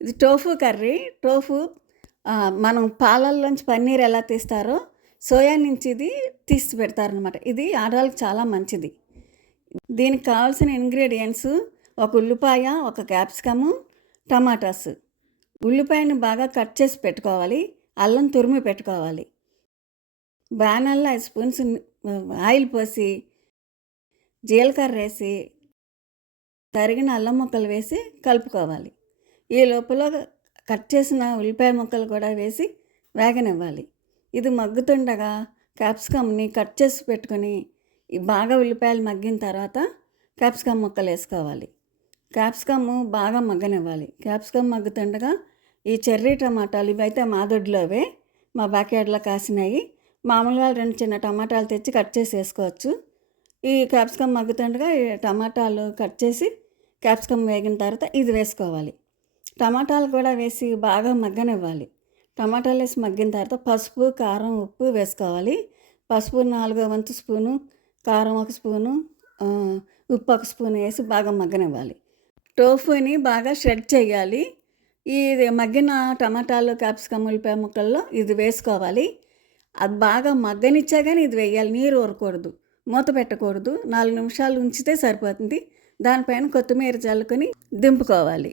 ఇది tofu curry. Tofu మనం పాలల్లోంచి పన్నీర్ ఎలా తీస్తారో సోయా నుంచి ఇది తీసి పెడతారనమాట. ఇది ఆడవాళ్ళకి చాలా మంచిది. దీనికి కావాల్సిన ఇంగ్రీడియంట్స్ ఒక ఉల్లిపాయ, ఒక క్యాప్సికము, టమాటాస్. ఉల్లిపాయను బాగా కట్ చేసి పెట్టుకోవాలి. అల్లం తురిమి పెట్టుకోవాలి. బాణల్లో 5 స్పూన్స్ ఆయిల్ పోసి జీలకర్ర వేసి తరిగిన అల్లం ముక్కలు వేసి కలుపుకోవాలి. ఈ లోపల కట్ చేసిన ఉల్లిపాయ ముక్కలు కూడా వేసి వేగనివ్వాలి. ఇది మగ్గుతుండగా క్యాప్సికమ్ని కట్ చేసి పెట్టుకొని బాగా ఉల్లిపాయలు మగ్గిన తర్వాత క్యాప్సికమ్ ముక్కలు వేసుకోవాలి. క్యాప్సికమ్ బాగా మగ్గనివ్వాలి. క్యాప్సికమ్ మగ్గుతుండగా ఈ చెర్రీ టమాటాలు ఇవైతే మా దొడ్లోవే, మా బ్యాక్యార్డ్లో కాసినాయి. మామూలుగా 2 చిన్న టమాటాలు తెచ్చి కట్ చేసి వేసుకోవచ్చు. ఈ క్యాప్సికమ్ మగ్గుతుండగా ఈ టమాటాలు కట్ చేసి క్యాప్సికమ్ వేగిన తర్వాత ఇది వేసుకోవాలి. టమాటాలు కూడా వేసి బాగా మగ్గనివ్వాలి. టమాటాలు వేసి మగ్గిన తర్వాత పసుపు, కారం, ఉప్పు వేసుకోవాలి. పసుపు 4వ స్పూను, కారం 1 స్పూను, ఉప్పు 1 స్పూన్ వేసి బాగా మగ్గనివ్వాలి. టోఫుని బాగా షెడ్ చేయాలి. ఇది మగ్గిన టమాటాలు, క్యాప్సికమ్, ఉల్లిపాయ ముక్కల్లో ఇది వేసుకోవాలి. అది బాగా మగ్గనిచ్చా కానీ ఇది వేయాలి. నీరు ఊరకూడదు, మూత పెట్టకూడదు. 4 నిమిషాలు ఉంచితే సరిపోతుంది. దానిపైన కొత్తిమీర చల్లుకొని దింపుకోవాలి.